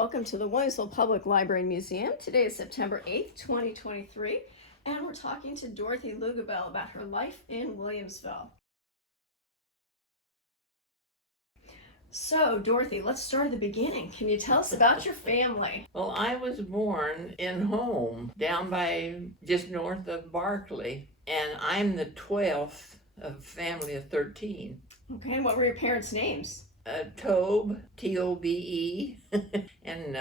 welcome to the Williamsville Public Library Museum. Today is September 8th, 2023, and we're talking to Dorothy Lugibill about her life in Williamsville. So, Dorothy, let's start at the beginning. Can you tell us about your family? Well, I was born in Home, down by just north of Barkley, and I'm the 12th of a family of 13. Okay, and what were your parents' names? Tobe, T-O-B-E, and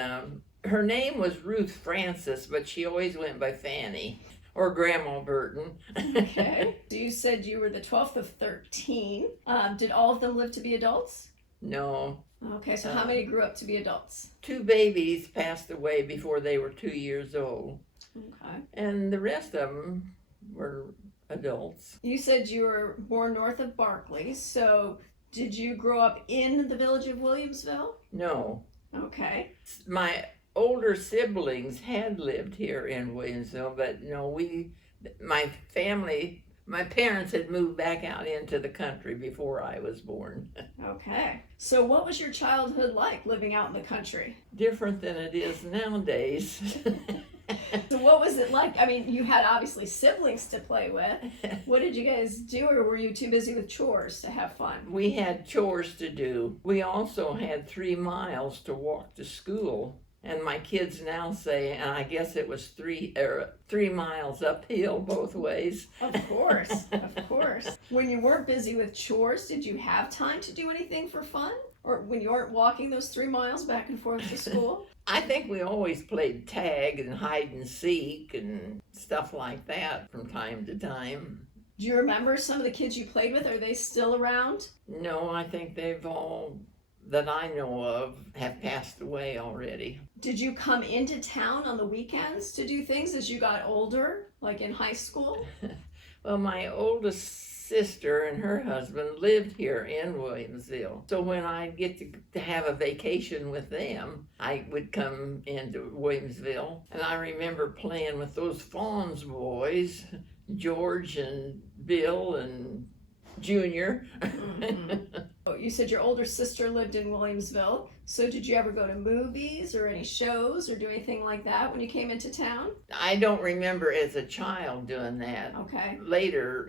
her name was Ruth Francis, but she always went by Fanny, or Grandma Burton. Okay, so you said you were the 12th of 13. Did all of them live to be adults? No. Okay, so how many grew up to be adults? 2 babies passed away before they were 2 years old. Okay. And the rest of them were adults. You said you were born north of Barkley, so did you grow up in the village of Williamsville? No. Okay. My older siblings had lived here in Williamsville, but no, my parents had moved back out into the country before I was born. Okay. So what was your childhood like living out in the country? Different than it is nowadays. So what was it like? I mean, you had obviously siblings to play with. What did you guys do, or were you too busy with chores to have fun? We had chores to do. We also had 3 miles to walk to school. And my kids now say, and I guess it was 3 miles uphill both ways. Of course, of course. When you weren't busy with chores, did you have time to do anything for fun? Or when you weren't walking those 3 miles back and forth to school? I think we always played tag and hide and seek and stuff like that from time to time. Do you remember some of the kids you played with? Are they still around? No, I think they've all, that I know of, have passed away already. Did you come into town on the weekends to do things as you got older, like in high school? Well, my oldest sister and her husband lived here in Williamsville. So when I'd get to have a vacation with them, I would come into Williamsville. And I remember playing with those Fawns boys, George and Bill and Junior. Oh, you said your older sister lived in Williamsville. So did you ever go to movies or any shows or do anything like that when you came into town? I don't remember as a child doing that. Okay. Later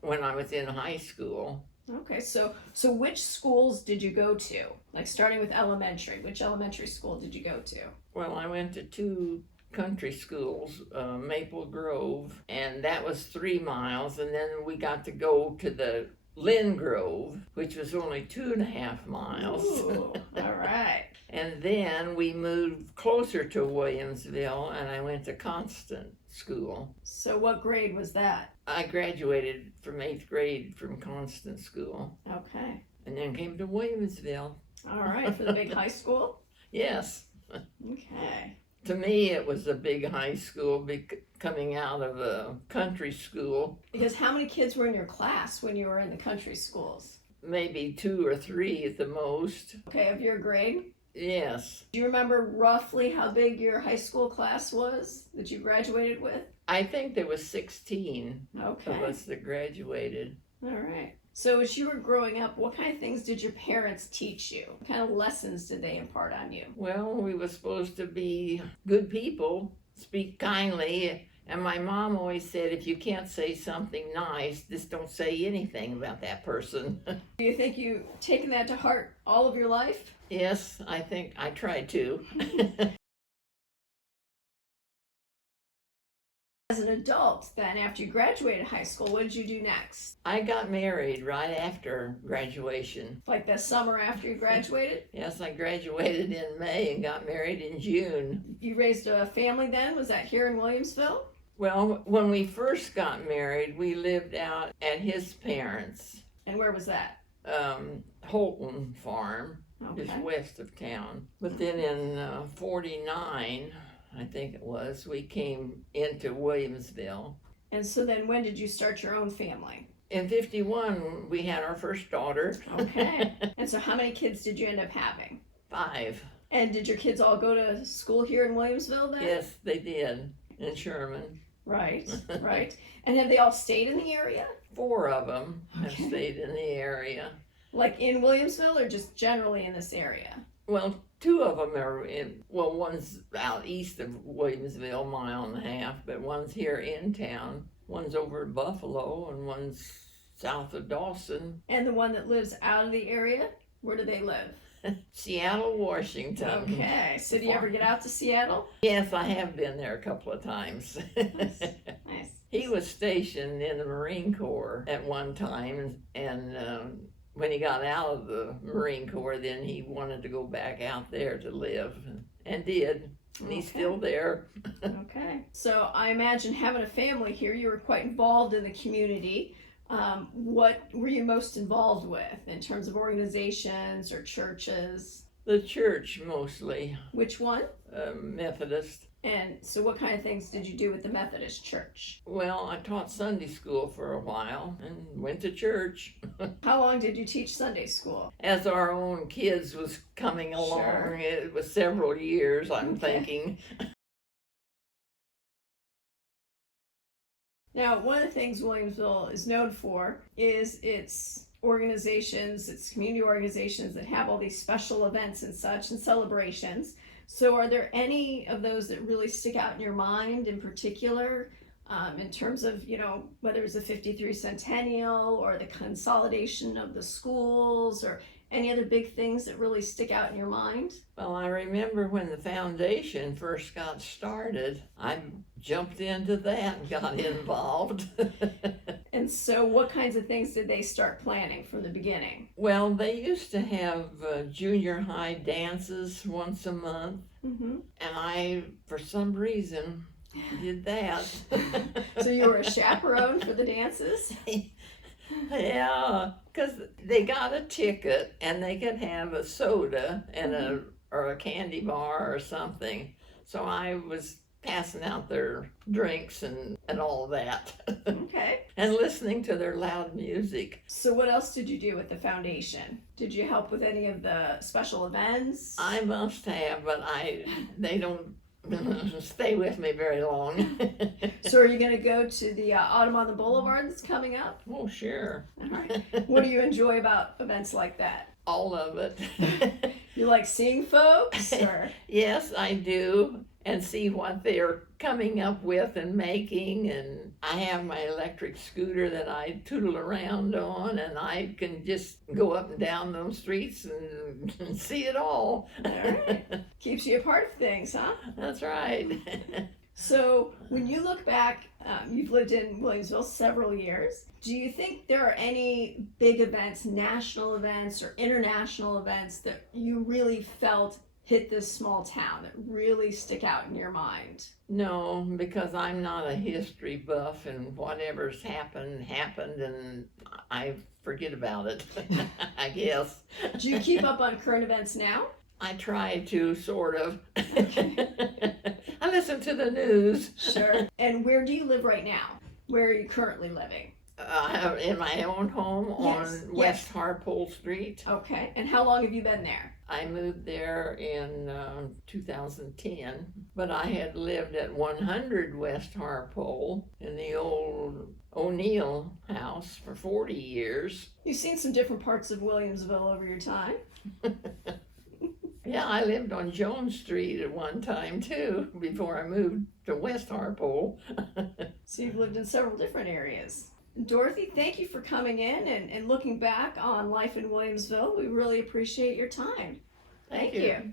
when I was in high school. Okay, so which schools did you go to? Like starting with elementary, which elementary school did you go to? Well, I went to 2 country schools, Maple Grove, and that was 3 miles, and then we got to go to the Lynn Grove, which was only 2.5 miles. Ooh, all right. And then we moved closer to Williamsville, and I went to Constant School. So what grade was that? I graduated from 8th grade from Constant School. Okay. And then came to Williamsville. All right, for the big high school? Yes. Okay. To me, it was a big high school coming out of a country school. Because how many kids were in your class when you were in the country schools? Maybe 2 or 3 at the most. Okay, of your grade? Yes. Do you remember roughly how big your high school class was that you graduated with? I think there was 16 Okay. of us that graduated. All right. So as you were growing up, what kind of things did your parents teach you? What kind of lessons did they impart on you? Well, we were supposed to be good people, speak kindly, and my mom always said, if you can't say something nice, just don't say anything about that person. Do you think you've taken that to heart all of your life? Yes, I think I tried to. As an adult, then, after you graduated high school, what did you do next? I got married right after graduation. Like the summer after you graduated? Yes, I graduated in May and got married in June. You raised a family then? Was that here in Williamsville? Well, when we first got married, we lived out at his parents'. And where was that? Holton Farm, Okay. just west of town. But then in 49, I think it was, we came into Williamsville. And so then when did you start your own family? In 51, we had our first daughter. Okay. And so how many kids did you end up having? 5. And did your kids all go to school here in Williamsville then? Yes, they did, in Sherman. Right, right. And have they all stayed in the area? 4 of them have Okay. stayed in the area. Like in Williamsville or just generally in this area? Well, Two of them are one's out east of Williamsville, mile and a half, but one's here in town. One's over at Buffalo, and one's south of Dawson. And the one that lives out of the area, where do they live? Seattle, Washington. Okay, so do you ever get out to Seattle? Yes, I have been there a couple of times. Nice. Nice. He was stationed in the Marine Corps at one time, and when he got out of the Marine Corps, then he wanted to go back out there to live, and did. And he's still there. Okay. So I imagine having a family here, you were quite involved in the community. What were you most involved with in terms of organizations or churches? The church mostly. Which one? Methodist. And so what kind of things did you do with the Methodist church? Well, I taught Sunday school for a while and went to church. How long did you teach Sunday school? As our own kids was coming along, Sure. It was several years, I'm Okay. thinking. Now, one of the things Williamsville is known for is its organizations, its community organizations that have all these special events and such and celebrations. So are there any of those that really stick out in your mind in particular, in terms of, whether it's the 53 centennial or the consolidation of the schools or any other big things that really stick out in your mind? Well, I remember when the foundation first got started, I jumped into that and got involved. And so what kinds of things did they start planning from the beginning? Well, they used to have junior high dances once a month, Mm-hmm. and I, for some reason, did that. So you were a chaperone for the dances? Yeah, because they got a ticket and they could have a soda and or a candy bar or something. So I was passing out their drinks and all that. Okay. And listening to their loud music. So what else did you do with the foundation? Did you help with any of the special events? I must have, but they don't stay with me very long. So are you going to go to the Autumn on the Boulevard that's coming up? Oh, sure. All right. What do you enjoy about events like that? All of it. You like seeing folks? Or? Yes, I do. And see what they're coming up with and making. And I have my electric scooter that I tootle around on, and I can just go up and down those streets and see it all. All right. Keeps you a part of things, huh? That's right. So when you look back, you've lived in Williamsville several years. Do you think there are any big events, national events or international events that you really felt hit this small town that really stick out in your mind? No, because I'm not a history buff, and whatever's happened, and I forget about it, I guess. Do you keep up on current events now? I try to, sort of. I listen to the news. Sure. And where do you live right now? Where are you currently living? In my own home on Yes, West Harpole Street. Okay. And how long have you been there? I moved there in 2010, but I had lived at 100 West Harpole in the old O'Neill house for 40 years. You've seen some different parts of Williamsville over your time. Yeah, I lived on Jones Street at one time too, before I moved to West Harpole. So you've lived in several different areas. Dorothy, thank you for coming in and looking back on life in Williamsville. We really appreciate your time. Thank you.